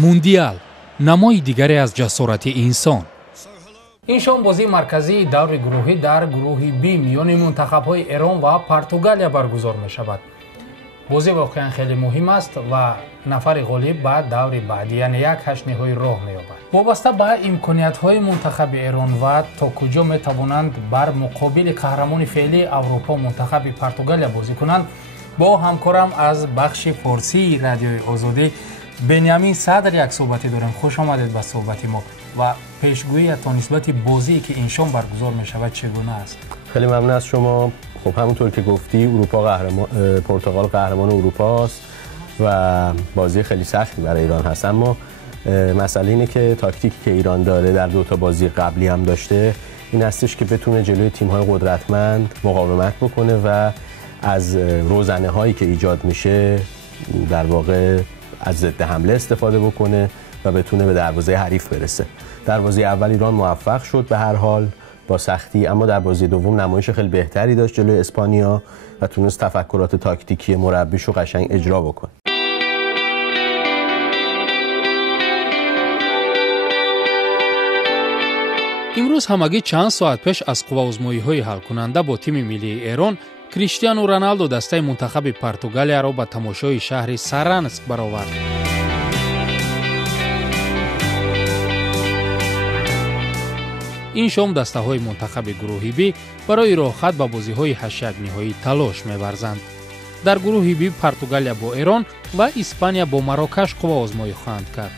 موندیال نمای دیگری از جسارت انسان. این شام بازی مرکزی دور گروهی در گروه بی میان منتخب‌های ایران و پرتغالیا برگزار می‌شود. بازی واقعا خیلی مهم است و نفر غالب بعد دور بعدی یعنی 1/8 نهایی راه می‌یابد. وابسته به امکانیت‌های منتخب ایران و تا کجا می‌توانند بر مقابل قهرمان فعلی اروپا منتخب پرتغالیا بازی کنند، با همکارم از بخش فارسی رادیوی آزادی بنیامین صدر یک صحبتی داریم. خوش آمدید به صحبت ما و پیشگویی تا نسبت بازی که این شام برگزار می شود چگونه است؟ خیلی ممنون از شما. خب همونطور که گفتی پرتغال قهرمان اروپا است و بازی خیلی سختی برای ایران هست، اما مسئله اینه که تاکتیکی که ایران داره در دو تا بازی قبلی هم داشته این هستش که بتونه جلوی تیم‌های قدرتمند مقاومت بکنه و از روزنه هایی که ایجاد میشه در واقع از ضد حمله استفاده بکنه و بتونه به دروازه حریف برسه. در بازی اول ایران موفق شد به هر حال با سختی، اما در بازی دوم نمایش خیلی بهتری داشت جلوی اسپانیا و تونست تفکرات تاکتیکی مربیشو قشنگ اجرا بکنه. امروز همگی چند ساعت پیش از قواآزمایی‌های حل کننده با تیم ملی ایران کریستیانو رونالدو دسته منتخب پرتغالیا را به تماشای شهر سارانسک برآورد. این شام دسته‌های منتخب گروه بی برای راحت به بازی‌های 8 نهایی تلاش می‌ورزند. در گروه بی پرتغالیا با ایران و اسپانیا با مراکش قواآزمایی خواهند کرد.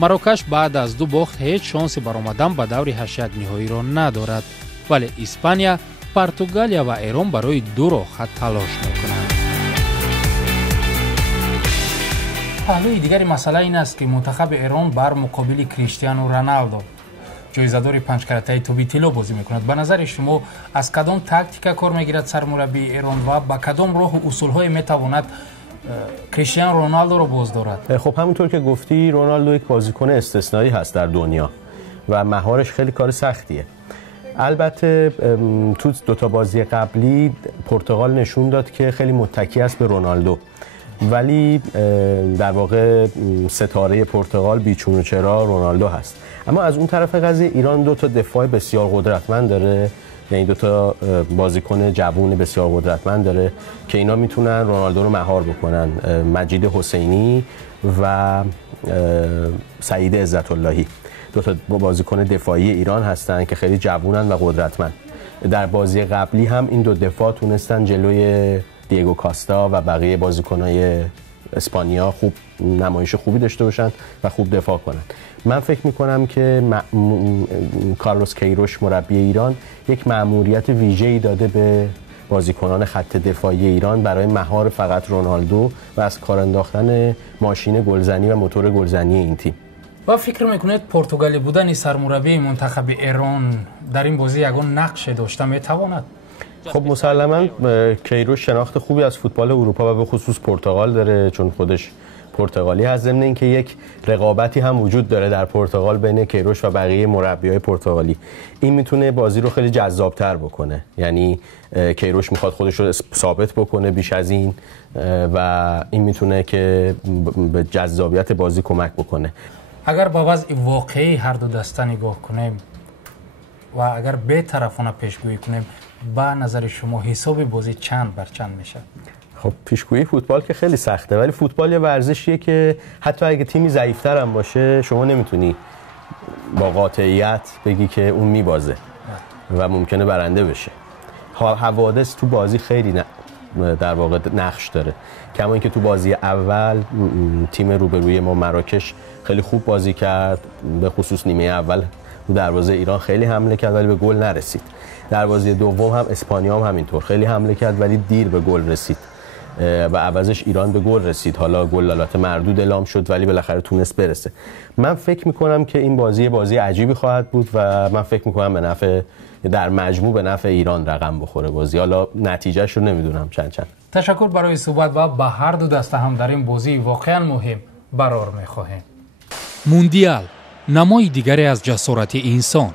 مراکش بعد از 2 باخت هیچ شانسی برآمدن به دور 8 نهایی را ندارد، ولی اسپانیا، پرتغالیا و ایران برای دو راحت تلاش می‌کنند. پهلوی دیگری مسئله این است که منتخب ایران بر مقابل کریستیانو رونالدو جایزه‌دار 5 کرته توپی طلا بازی می‌کند. به نظر شما از کدام تاکتیک کار می‌گیرد سرمربی ایران و با کدام راه و اصول‌های می‌تواند کریستیانو رونالدو را باز دارد؟ خب همونطور که گفتی رونالدو یک بازیکن استثنایی هست در دنیا و مهارش خیلی کار سختیه. البته تو 2 تا بازی قبلی پرتغال نشون داد که خیلی متکی است به رونالدو، ولی در واقع ستاره پرتغال بیچون و چرا رونالدو هست. اما از اون طرف قضیه ایران 2 تا دفاع بسیار قدرتمند داره، یعنی 2 تا بازیکن جوون بسیار قدرتمند داره که اینا میتونن رونالدو رو مهار بکنن. مجید حسینی و سعید عزت اللهی 2 تا بازیکن دفاعی ایران هستن که خیلی جوونن و قدرتمند. در بازی قبلی هم این 2 دفاع تونستن جلوی دیگو کاستا و بقیه بازیکنای اسپانیا خوب نمایش خوبی داشته باشن و خوب دفاع کنن. من فکر میکنم که کارلوس کیروش مربی ایران یک مأموریت ویژه‌ای داده به بازیکنان خط دفاعی ایران برای مهار فقط رونالدو و از کار انداختن ماشین گلزنی و موتور گلزنی این تیم. و فکر میکنید پرتغالی بودن سرمربی منتخب ایران در این بازی یگان نقش داشته میتواند؟ خب مسلماً کیروش شناخت خوبی از فوتبال اروپا و به خصوص پرتغال داره، چون خودش پرتغالی هست. ضمن اینکه یک رقابتی هم وجود داره در پرتغال بین کیروش و بقیه مربیای پرتغالی. این میتونه بازی رو خیلی جذاب‌تر بکنه، یعنی کیروش میخواد خودش رو ثابت بکنه بیش از این و این میتونه که به جذابیت بازی کمک بکنه. اگر با وضع واقعی هر دو دسته نگاه کنیم و اگر بی‌طرفانه پیشگویی کنیم، با نظر شما حساب بازی چند بر چند میشه؟ خب پیشگویی فوتبال که خیلی سخته، ولی فوتبال یه ورزشیه که حتی اگه تیمی ضعیف‌تر هم باشه شما نمیتونی با قاطعیت بگی که اون میبازه و ممکنه برنده بشه. حوادث تو بازی خیلی در واقع نقش داره. کما اینکه تو بازی اول تیم روبروی ما مراکش خیلی خوب بازی کرد، به خصوص نیمه اول تو دروازه ایران خیلی حمله کرد ولی به گل نرسید. در بازی دوم هم اسپانیا هم همینطور خیلی حمله کرد ولی دیر به گل رسید و عوضش ایران به گل رسید. حالا گلالات مردود اعلام شد ولی بالاخره تونست برسه. من فکر میکنم که این بازی عجیبی خواهد بود و من فکر میکنم به نفع در مجموع به نفع ایران رقم بخوره بازی. حالا نتیجهش رو نمیدونم چند. تشکر برای صحبت و به هر دو دسته هم در این بازی واقعا مهم قرار میخواهیم. موندیال نمای دیگری از جسارت انسان.